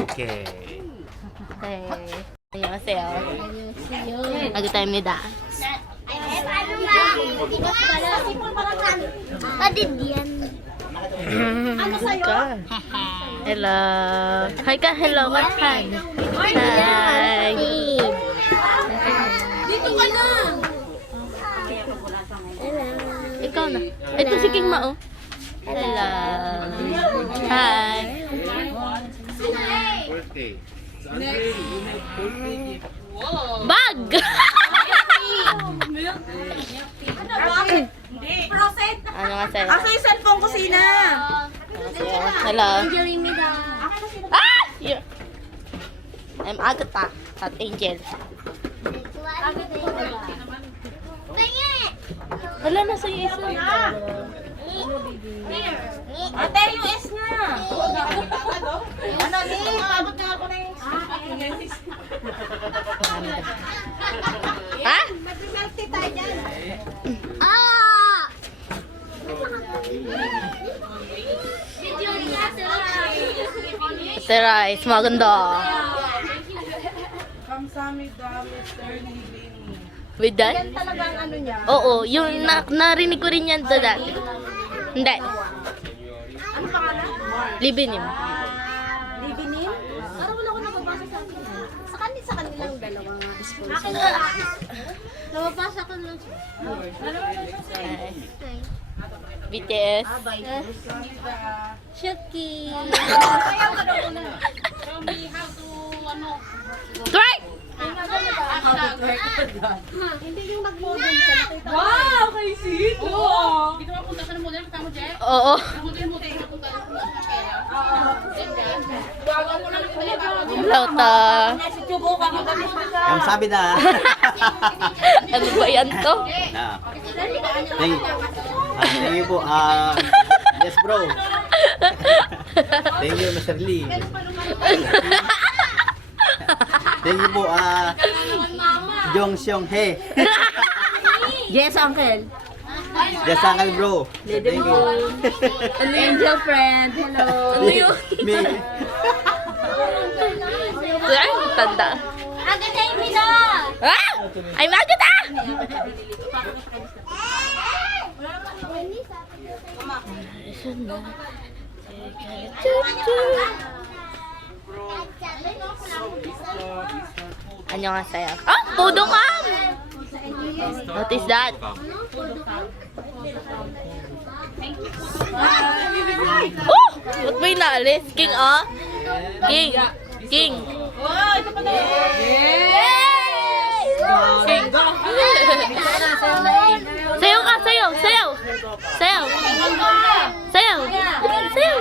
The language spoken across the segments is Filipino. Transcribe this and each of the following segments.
오케이. 네. 안녕하세요. 아가타입니다. Hello. Hi ka, hello. Hi. Hi. Dito ka na! Ikaw na. Ito si King Mao. Hello. Hi. birthday. Bag! Proceed! Ano nga sa'yo? Asa yung cellphone ko, Sina? Hello. Ah! Yeah. I'm Agatha at Angel. Wala na sa'yo isa. Ate, yung S na! Ano, abot na ako na yung S. Ha? Mag-melty tayo dyan. Sir Rice, maganda. Kamsahamnida, Mr. Living. With that? Yan talaga ang ano niya. Oo, yung narinig ko rin yan to dati. Hindi. Ano pangalan? Libinim. Libinim? Parang wala ko nababasa sa akin. Sa kanilang dalawang school. Akin na. Nababasa ko lang siya. BTS. Shuki. Twerk! Hindi yung mag-model siya. Wow! Kay Sito! Dito mapunta sa model, tama, Jeff? Oo. Model, mapunta sa pera. Bago ko lang Hello, ta. 감사합니다. Ano ba yan to? 나. Thank you po. Yes, bro. Thank you, Mr. Lee. Thank you po. Jong Seong He. Yes, uncle. Yes, uncle, bro. Thank you. Angel friend. Hello. Ano yun? Me. Twerk? Tanda. Agatha! Ah! Ay, Magata! 안녕하세요. 아, 보동함. What is that? Oh! Ba't may naalis? King, ah? King. King. King. Sayaw ka, sayaw, sayaw. Sayaw. Sayaw. Sayaw.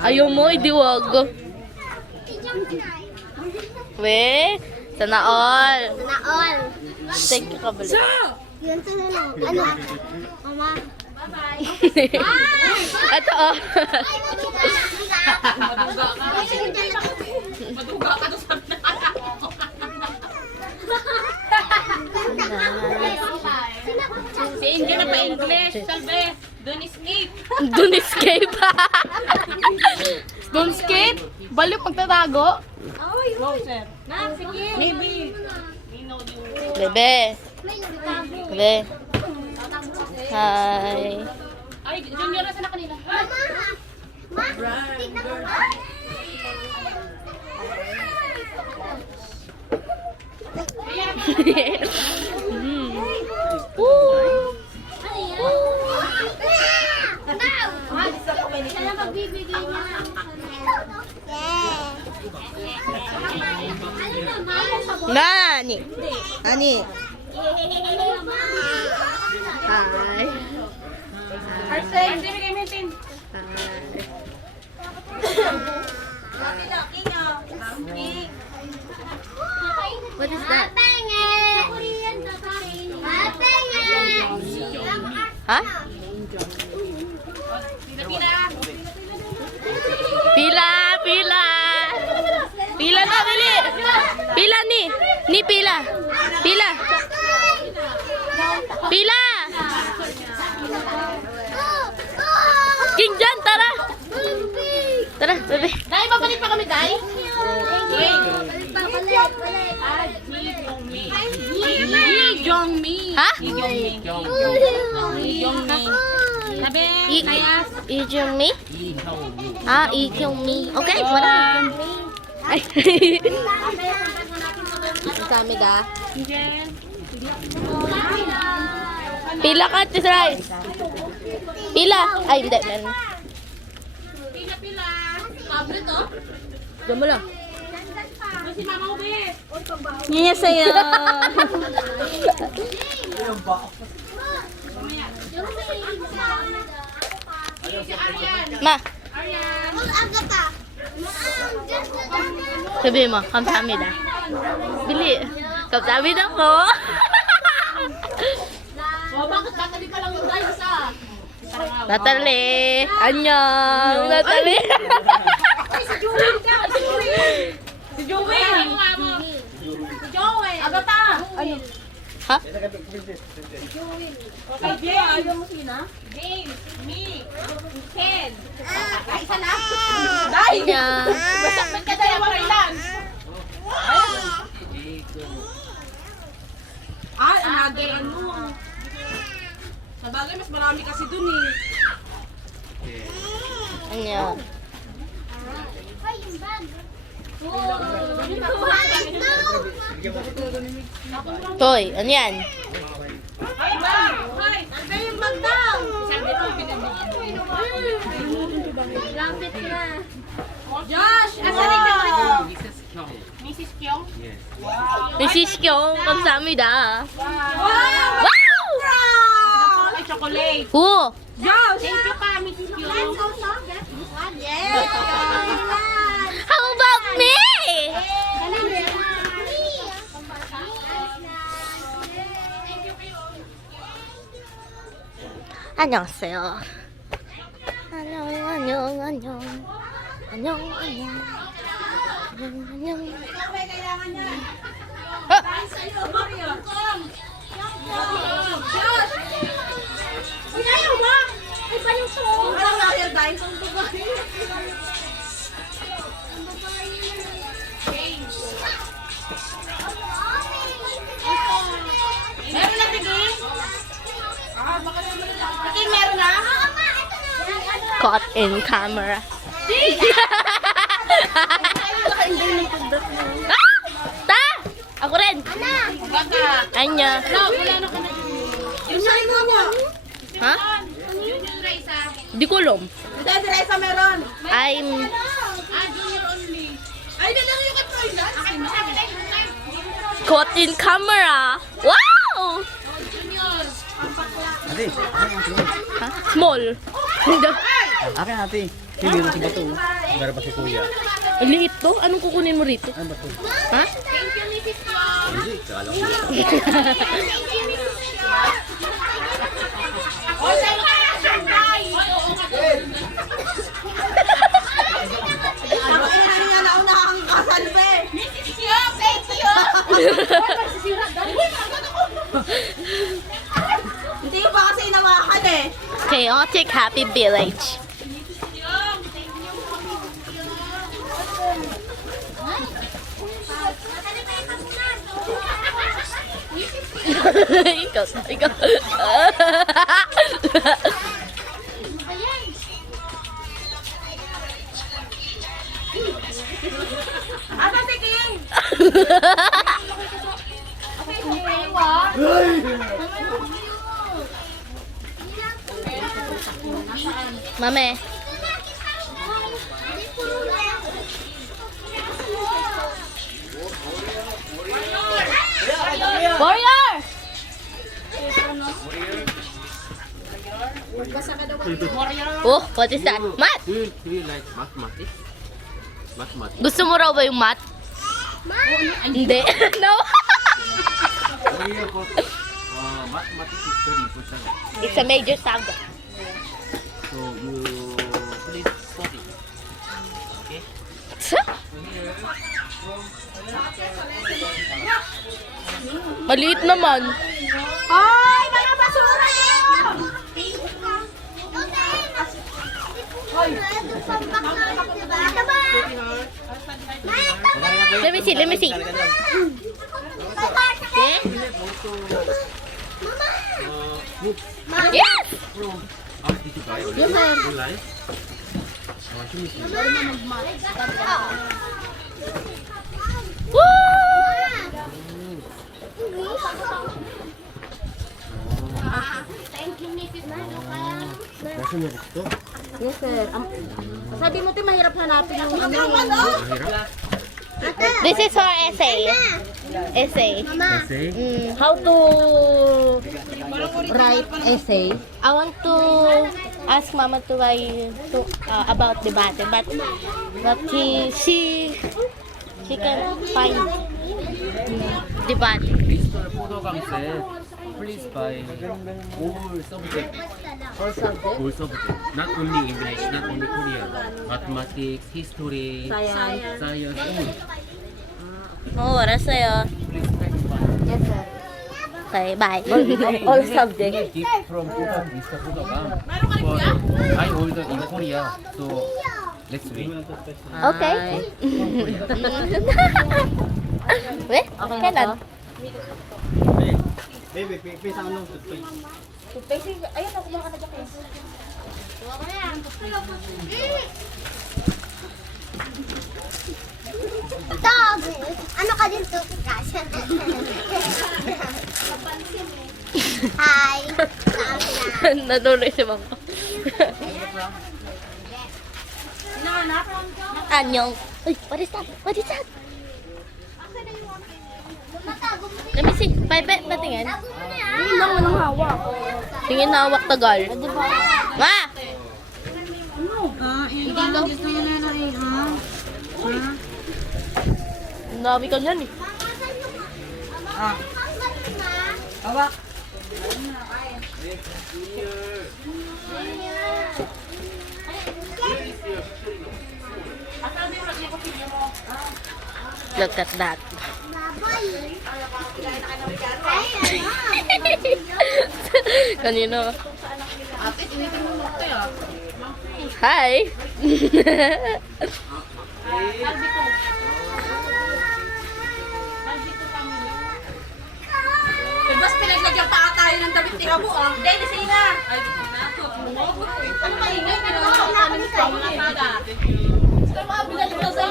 Ayaw mo, idiwag. We, sana all. Thank you, kabalo. Yun sa lang. Ano? Mama. Ito, oh. Maduga ka doon sa Si Angel na pa-English. Salve. Don't escape. Don't escape. Don't escape? Balik pagtatago. Maybe. Bebe. Bebe. Hi. Ay, junior na sana kanila. Ma, tignan mo ba? Kaya magbibigay niya. Nani? Nani? Hi. Arsene, bigay mo yung What is that? Ha? Pila, pila. Pila na, dali. Pila ni. Ni pila. Pila. Pila. King dyan, tara. Tara, bebe. Dai, babalik pa kami, Dai. Ha? Ikyong mi? Ah, ikyong mi. Okay, wala. Ay. Kamsahamnida. Pila ka, Tis Rice? Pila? Ay, hindi. Pila. Tablet, oh. Diyan mo lang. Si Mama Ube. Niya sa'yo. Si Aryan. Ma, Aryan. Agata. sabi mo, kamsahamnida. Bili. Kamsahamnida ko. Oh, bakit tatali pa lang yung Dai isa? Natalie. Annyeong. Natalie. Si Joey. Si Joey. Agata. Ha? Okay, James. James, me, Ken. Isa na. Dai. Annyeong. Masakit ka tayo ang ilan. Ay, another ano. Sa bagay, mas marami kasi dun eh. Annyeong. Hoy, ano yan? Ay, bag! Hoy! Nandun yung bag daw! Sabi ko, pinabigyan. Langit na. Josh! Asan ikaw? Mrs. Kyong? Mrs. Kyong, kamsahamnida. Wow! Wow! Ay, chocolate. Oh! Josh! Thank you pa, Mrs. Kyong. Yes. How about me? 안녕하세요. 안녕. Ayaw ba? Ay, ba yung to? Walang nakil dahil sa meron na, Tiging? Tiging, meron na? Caught in camera. Ta! Ako rin. Baka. Anya. No, wala na ka na. Yung sa ino mo. Ha? Junior Raisa. Di ko alam. Hindi, si Raisa meron. I'm... Junior only. Ay, nalang yung katroy na. Akin mo. Caught in camera. Wow! Junior. Ate, ano ang tingin? Ha? Small. Akin ate. Hindi na si Bato. Meron pa si Kuya. Ang liit to. Anong kukunin mo rito? Ano ba to? Ha? Thank you, Mrs. Kyong. Hindi, kakala ko. Oh, sa'yo ka na, Shanghai. Oo, Mrs. Kyong, thank you. Hindi pa kasi inawakan eh. Chaotic Happy Village. ikaw. Asa si King? Mame. Warrior! Oh, what is that? Math? Do you like mathematics? Mathematics. Gusto mo raw ba yung math? Hindi. No. Mathematics is very important. It's a major subject. So you please study. Okay? Maliit naman. Ay, mga basura yun! Let me see, let me see. Okay? Yes! Did you buy it online? Yes, sir. Sabi mo, Tim, mahirap hanapin yung This is for essay. Essay. how to write essay. I want to ask Mama to write about the button, but she can find the button. 디지털 포도감 셋. Please buy all subject. All subject. Not only English, not only Korean. Mathematics, history, science, all. Oh, 알았어요. Please buy one. Yes, sir. Okay, bye. All subject. Gift from Mr. Podogam. But I ordered in Korea, so let's wait. Okay. Weh, kailan? Baby, pisa ano tutoy. Ayun, ako mga kadyak eh. Dog! Ano ka din to? Hi! Naduloy si Mama. Anyong. Uy, what is that? What is that? Let me see. Pepe, patingin. Hindi lang walang hawak. Tingin na hawak tagal. Ma! Hindi lang gusto nyo na Ang dami ka dyan eh. Hawak. Look at that. Kanino? Ate, initin mo mo tayo. Hi! Mas pinaglagyan pa tayo ng damit ni Abo, ah. Dahil sige na. Ay, sige na. Ang maingay, pinagawa namin sa mga paga. Gusto mo, binalik na sa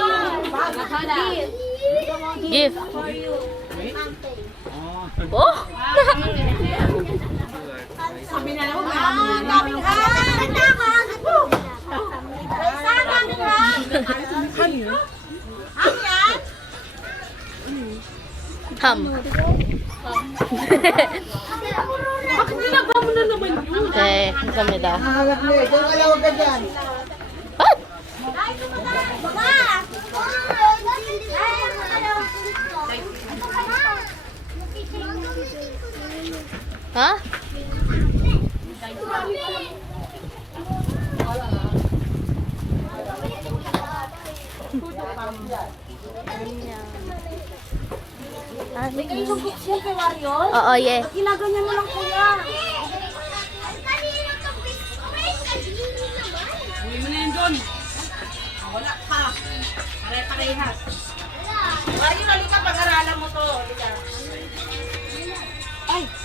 iyo. Gift. Oh! Sabi na lang, Daming Ham. bakit ginagawa mo na naman yun? Okay, kamsahamnida. Ha? May isang books yan kay Wario. Oo, yes. Ginaganyan mo lang kuya. Uwi mo na yun doon. Wala pa. Pare-parehas. Mario, halika, pag-aralan mo to. Halika.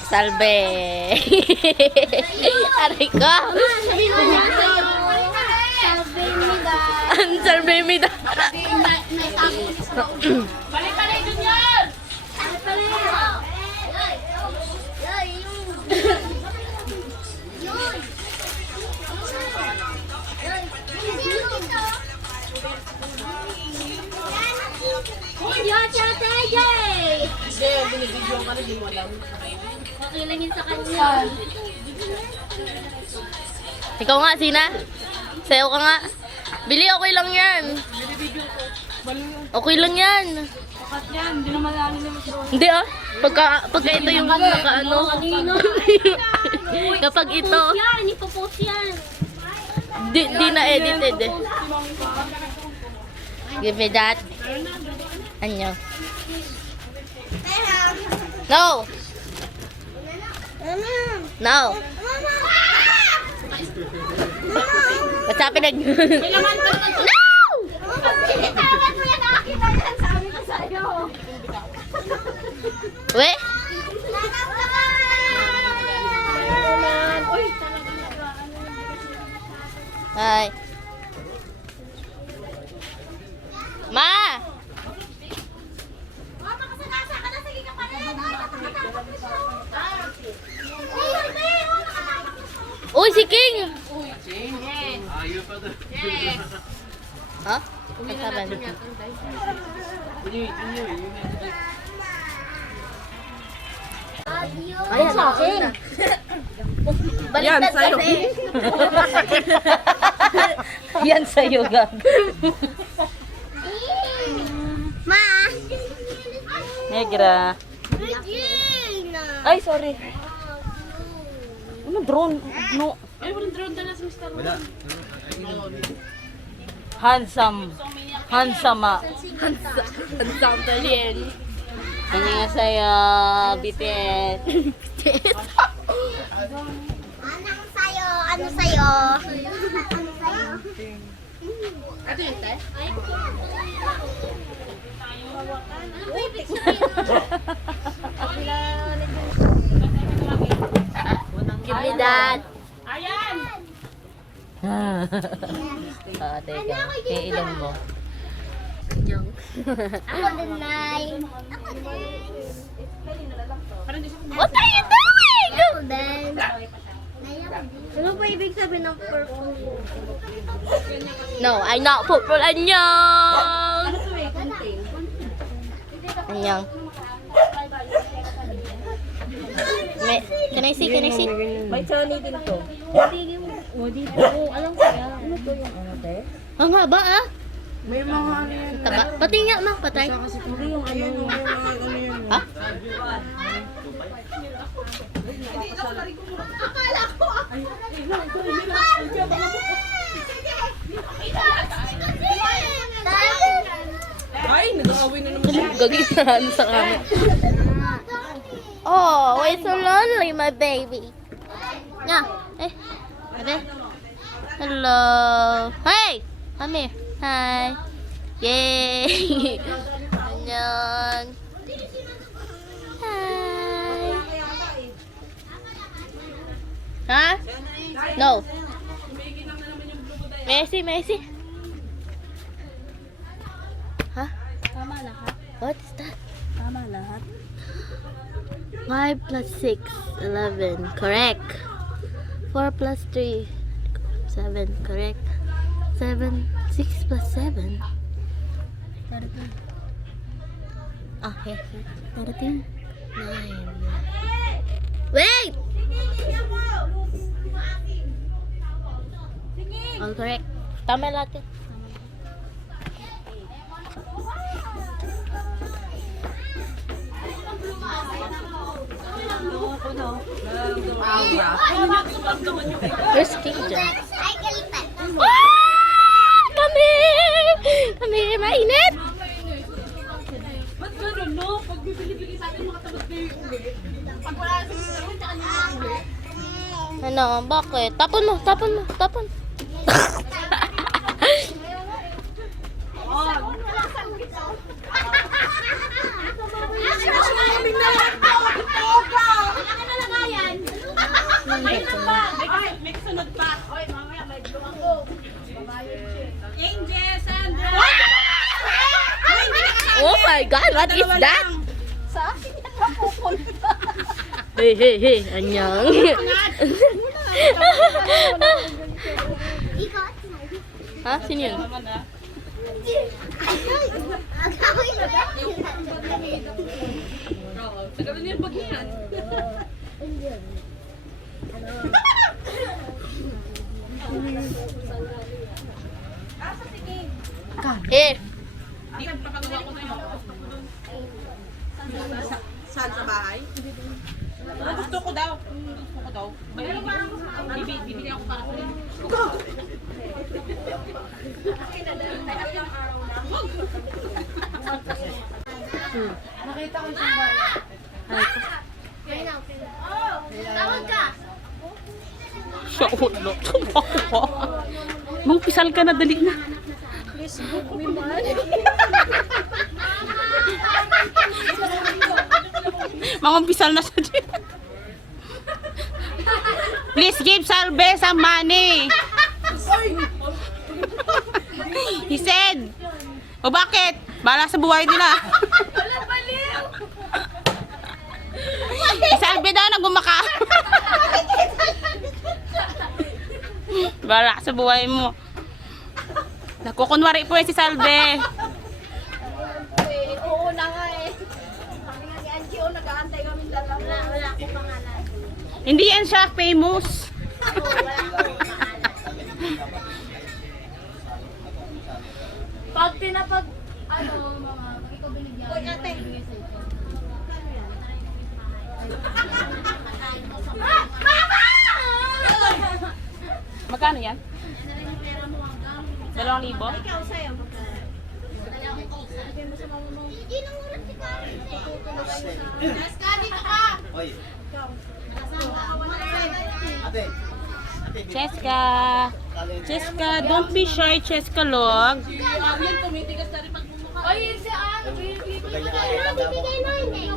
Salve. Aray ko. Ang salbemida. Balik-balik dun yan! Hindi, binibidyo ka na, di mo rin. Pakilangin sa kanya. Ikaw nga, Sina. Sayo ka nga. Bili, okay lang yan. Okay lang yan. Pakat yan, hindi naman namin naman si Ron. Hindi ah. Pagka ito yung ano. Kapag ito, Yan, ipopost yan. di na edited eh. Give me that. Anyo. No. No. What's happening? No! Wait. Hi. Ma! Uy, si King! Ha? Kasaban. Ayan, sa akin. Yan, sa'yo. Yan sa'yo, gag. Ma! Negra. Regina! Ay, sorry. Ano drone? No. Handsome. Handsome. Handsome talent. 안녕하세요. BTS. Anong sayo? Ano sayo? Ano sayo? Ito yun, te? Give me that. Teka. Iilan mo. Ako din, Nay. Ako din. What are you doing? Ako din. Nay, ako din. Ano ba ibig sabihin ng purple? No, I'm not purple. Annyeong. Annyeong. Can I see? Can I see? May chani din to. O, dito. Alam ko yan. Ano to yung ano, te? Ang haba ah. May mga ano yan. Taba. Pati nga ma, patay. Hindi yung ano yung Ha? Ay, nag-aaway na naman siya. Gagitan sa kami. Oh, why so lonely, my baby? Yeah. Eh. Ate. Hello. Hey! Come here. Hi. Yay! Annyeong. Hi. Ha? No. Messi, Messi. Ha? Tama lahat. What's that? Tama lahat. 5 plus 6, 11. Correct. 4 plus 3, 7. Correct. 7, 6 plus 7. 13. Okay. 13. 9. Wait! All correct. Tama lahat yun. Where's King dyan? Cycle pet. Ah! Come here! Come here, mainit! Ba't gano'n, no? Pag bibili-bili sa atin, mga tabot kayo yung uwi. Pag wala sa sarili, tsaka niyo yung uwi. Ano? Bakit? Tapon mo! Tapon mo! Tapon! May kasunod pa. Oy, mamaya may blue ako. Angel, Sandra! Oh my God! What is that? Sa akin yan mapupunta. Hey, hey, hey! Anyang! Ikot. Ha? Sino yun? Tagal na yung bag niyan. Here! Di ka papagawa ko sa'yo. Saan sa bahay? Gusto ko daw. Gusto ko daw. Bibili ako para sa Tawag ka. Siya, ulo. Tumawa. Mang pisal ka na, dali na. Facebook, may man. Mga pisal na siya dyan. Please give Salve some money. He said, o bakit? Bala sa buhay nila. Salve daw na gumaka. Bala sa buhay mo. Nakukunwari po si Salve. Oo na nga eh. Sabi nga ni Angie, nag-aantay kami dalawa. Wala akong pangalan. Hindi yan siya famous. Pag pinapag, ano, mga, pag ikaw binigyan. Uy, ate. Magkano yan? 2,000? Ikaw sa'yo, magkano? Jessica, dito ka! Oy. Ate. Cheska. Cheska, don't be shy, Cheska Log. Oy, yun si ano, bibigay mo yun eh.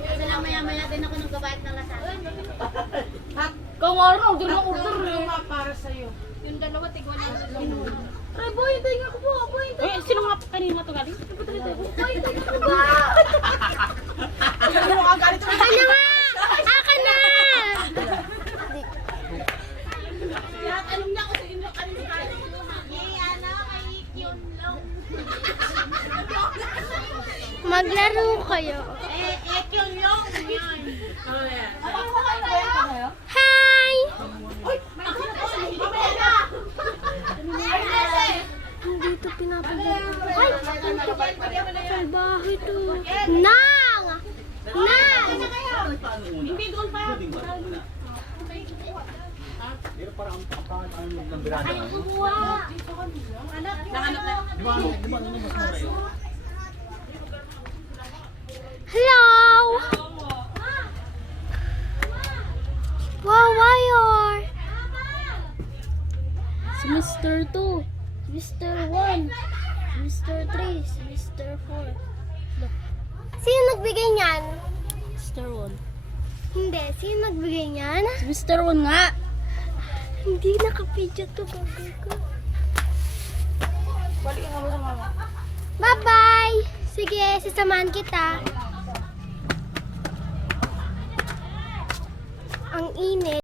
Kasi lang maya-maya din ako nagbabayad ng lasal. Kung araw, doon ang order eh. Para sa'yo. Yung dalawa, tigwa na. Ay, boy, tingin ako po. Boy, Eh, sino nga kanina to galing? Ano nga? Aka na! alam niya ko sa inyo kanina. Maglaro kayo. Yun yung. Hi! Hindi ito pinapagyan. Ay! Salbahe to. Nang! Nang! Hindi doon pa. Pero parang ang ng birada. Ay, buwa! Nahanap na. Di ba ano mas mura yun? Hello! Wow, Wayor! Si Mr. 2, si Mr. 1, si Mr. 3, si Mr. 4. Sino nagbigay niyan? Mr. 1. Hindi, sino nagbigay niyan? Si Mr. 1 nga. Hindi nakapidya to, bagay ko. Bye-bye! Sige, sasamahan kita. Ang init.